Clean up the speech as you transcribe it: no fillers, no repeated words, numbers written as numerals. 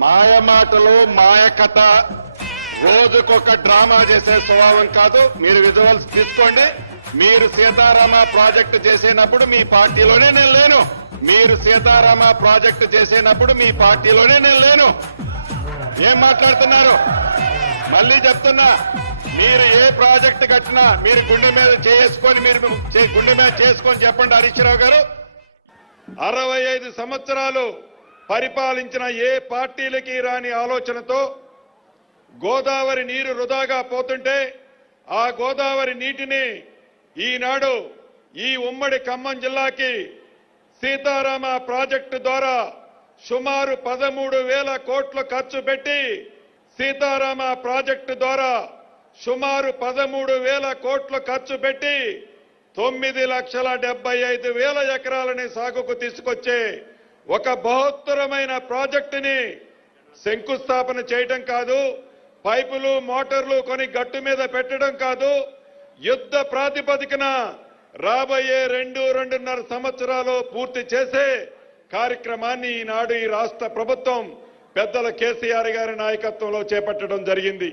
మాయమాటలు మాయకథ రోజుకొక డ్రామా చేసే స్వభావం కాదు. మీరు విజువల్స్ తీసుకోండి. మీరు సీతారామ ప్రాజెక్టు చేసేటప్పుడు మీ పార్టీలోనే నేను లేను. మీరు సీతారామ ప్రాజెక్టు చేసేటప్పుడు మీ పార్టీలోనే నేను లేను. ఏం మాట్లాడుతున్నారు? మళ్ళీ చెప్తున్నా, మీరు ఏ ప్రాజెక్టు కట్టినా మీరు గుండె మీద చేసుకొని గుండె మీద చేసుకొని చెప్పండి. హరీష్ రావు గారు 65 సంవత్సరాలు పరిపాలించిన ఏ పార్టీలకి రాని ఆలోచనతో గోదావరి నీరు వృధాగా పోతుంటే ఆ గోదావరి నీటిని ఈనాడు ఈ ఉమ్మడి ఖమ్మం జిల్లాకి సీతారామ ప్రాజెక్టు ద్వారా సుమారు 13,000 కోట్లు ఖర్చు పెట్టి సీతారామ ప్రాజెక్టు ద్వారా సుమారు 13,000 కోట్లు ఖర్చు పెట్టి 9,75,000 ఎకరాలని సాగుకు తీసుకొచ్చే ఒక బృహత్తరమైన ప్రాజెక్టుని శంకుస్థాపన చేయడం కాదు, పైపులు మోటార్లు కొని గట్టు మీద పెట్టడం కాదు, యుద్ధ ప్రాతిపదికన రాబోయే 2-2.5 సంవత్సరాలు పూర్తి చేసే కార్యక్రమాన్ని ఈనాడు ఈ రాష్ట్ర ప్రభుత్వం పెద్దల కేసీఆర్ గారి నాయకత్వంలో చేపట్టడం జరిగింది.